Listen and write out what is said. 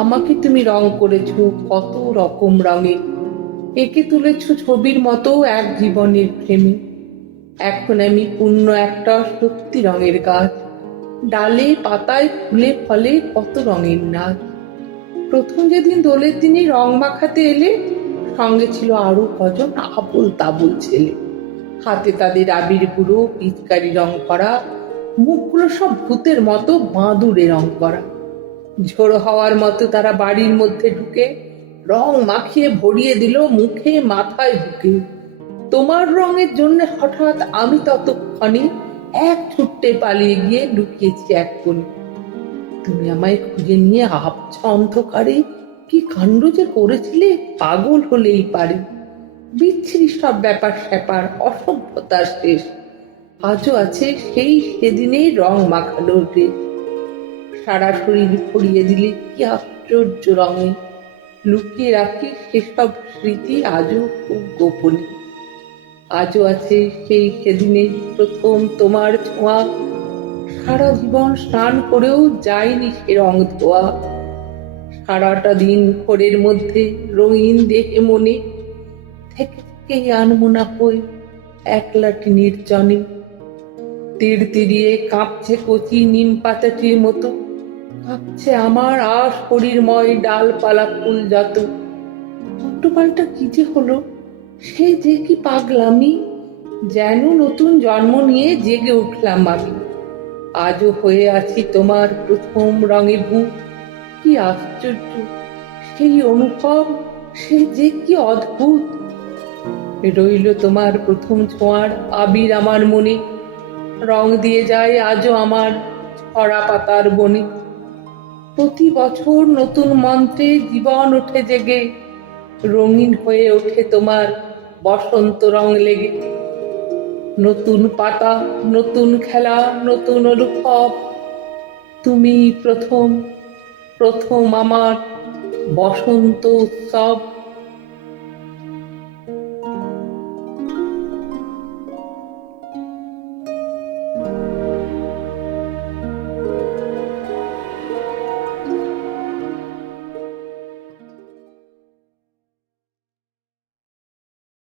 আমাকে তুমি রং করেছো কত রকম রঙে, এঁকে তুলেছো ছবির মতো এক জীবনের প্রেমে। এখন আমি পূর্ণ একটা সত্যি রঙের গাছ, ডালে পাতায় ফুলে ফলে কত রঙের নাচ। প্রথম যেদিন দোলের দিনে রং মাখাতে এলে, সঙ্গে ছিল আরো কজন আবোল তাবোল ছেলে। হাতে তাদের আবির গুঁড়ো, পিচকারি রং করা, মুখগুলো সব ভূতের মতো বাঁদুরে রং করা। ঝোড়ো হওয়ার মতো তারা বাড়ির মধ্যে ঢুকে রং মাখিয়ে ভরিয়ে দিল মুখে মাথায় বুকে। তোমার রঙের জন্য হঠাৎ আমি ততক্ষণে এক ছুট্টে পালিয়ে গিয়ে লুকিয়েছি এক কোণে। তুমি আমায় খুঁজে নিয়ে আবছা অন্ধকারে কি কাণ্ড যে করেছিলে, পাগল হলেই পারে। বিচ্ছিরি সব ব্যাপার স্যাপার, অসভ্যতার শেষ। আজও আছে সেই সেদিনেই রং মাখানোর রেশ। সারা শরীর ভরিয়ে দিলে কি আশ্চর্য রঙে, লুকিয়ে রাখি সেসব স্মৃতি আজও খুব গোপনে। আজও আছে সেই সেদিনে প্রথম তোমার ছোঁয়া, সারা জীবন স্নান করেও যায়নি সে রং ধোয়া। সারাটা দিন ঘোরের মধ্যে রঙিন দেহে মনে থেকে থেকেই আনমনা হই একলাটি নির্জনে। তীর তিরিয়ে কাঁপছে কচি নিম পাতাটির মতো, কাঁপছে আমার শরীরময় ডালপালা ফুল যত। উল্টোপাল্টা কি যে হলো, সে যে কি পাগলামি, যেন নতুন জন্ম নিয়ে জেগে উঠলাম আমি। আজও হয়ে আছি তোমার প্রথম রঙে বুক। কি আশ্চর্য সেই অনুভব, সে যে কি অদ্ভুত। রইল তোমার প্রথম ছোঁয়ার আবির আমার মনে, রং দিয়ে যায় আজও আমার ছড়া পাতার বনে। প্রতি বছর নতুন মন্ত্রে জীবন ওঠে জেগে, রঙিন হয়ে ওঠে তোমার বসন্ত রং লেগে। নতুন পাতা, নতুন খেলা, নতুন অনুভব, তুমি প্রথম প্রথম আমার বসন্ত উৎসব।